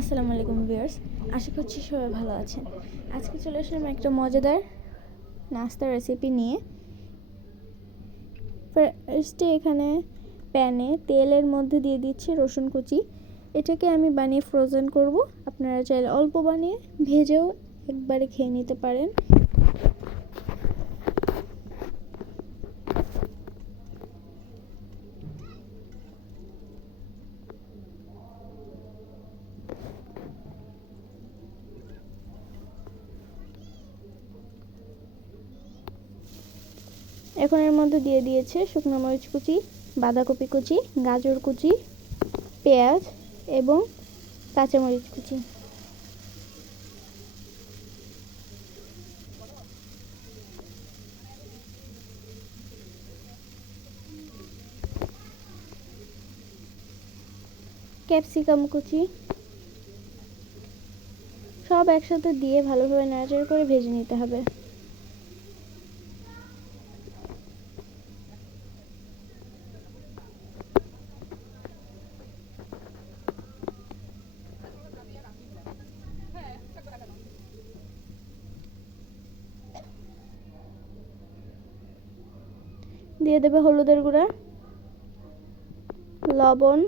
আসসালামু আলাইকুম ভিউয়ার্স, আশা করছি সবাই ভালো আছেন। আজকে চলে আসলাম একটা মজাদার নাস্তার রেসিপি নিয়ে। ফার্স্টে এখানে প্যানে তেলের মধ্যে দিয়ে দিচ্ছি রসুন কুচি। এটাকে আমি বানিয়ে ফ্রোজেন করব। আপনারা চাইলে অল্প বানিয়ে ভেজেও একবারে খেয়ে নিতে পারেন। এখন এর মধ্যে দিয়ে দিয়েছে শুকনো মরিচ কুচি, বাঁধাকপি কুচি, গাজর কুচি, পেঁয়াজ এবং কাঁচামরিচ কুচি। ক্যাপসিকাম কুচি সব একসাথে দিয়ে ভালোভাবে নাড়াচাড়া করে ভেজে নিতে হবে। দিয়ে দেবে হলুদের গুঁড়া, লবণ,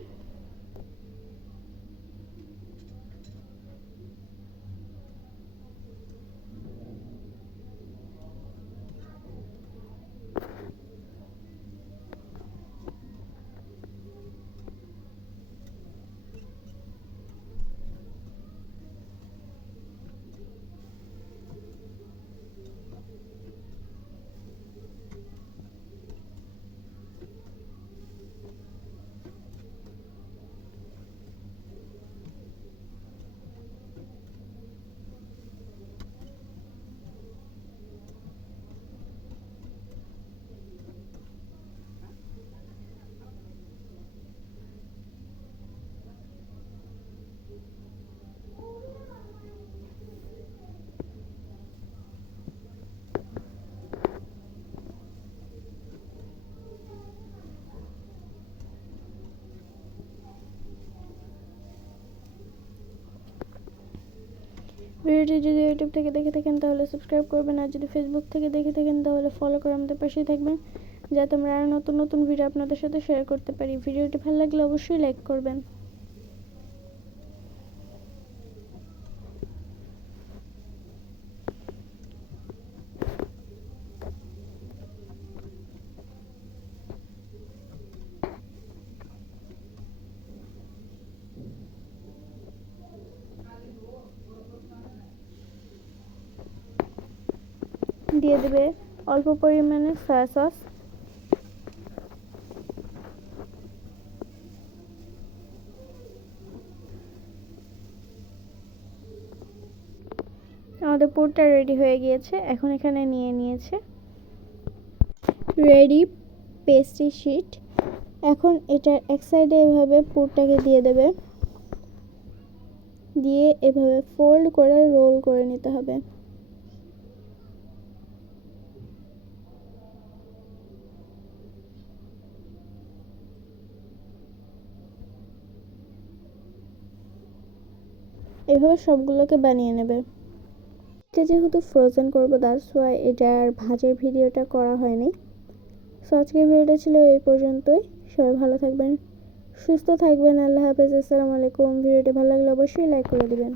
ভিডিওটি যদি ইউটিউব থেকে দেখে থাকেন তাহলে সাবস্ক্রাইব করবেন, আর যদি ফেসবুক থেকে দেখে থাকেন তাহলে ফলো করে আমাদের পাশেই থাকবেন, যাতে আমরা আরও নতুন নতুন ভিডিও আপনাদের সাথে শেয়ার করতে পারি। ভিডিওটি ভালো লাগলে অবশ্যই লাইক করবেন। দিয়ে দেবে অল্প পরিমাণে সয়া সস, আমাদের পুরটা রেডি হয়ে গিয়েছে। এখন এখানে নিয়ে নিয়েছে রেডি পেস্ট্রি শিট। এখন এটার এক সাইডে এভাবে পুরটাকে দিয়ে দেবে, দিয়ে এভাবে ফোল্ড করে রোল করে নিতে হবে। এভাবে সবগুলোকে বানিয়ে নেবে। এটা যেহেতু ফ্রোজেন করবো, দ্যাটস ওয়াই এটার ভাজের ভিডিওটা করা হয়নি। সো আজকের ভিডিওটা ছিল এই পর্যন্তই। সবাই ভালো থাকবেন, সুস্থ থাকবেন। আল্লাহ হাফেজ, আসসালামু আলাইকুম। ভিডিওটি ভালো লাগলে অবশ্যই লাইক করে দিবেন।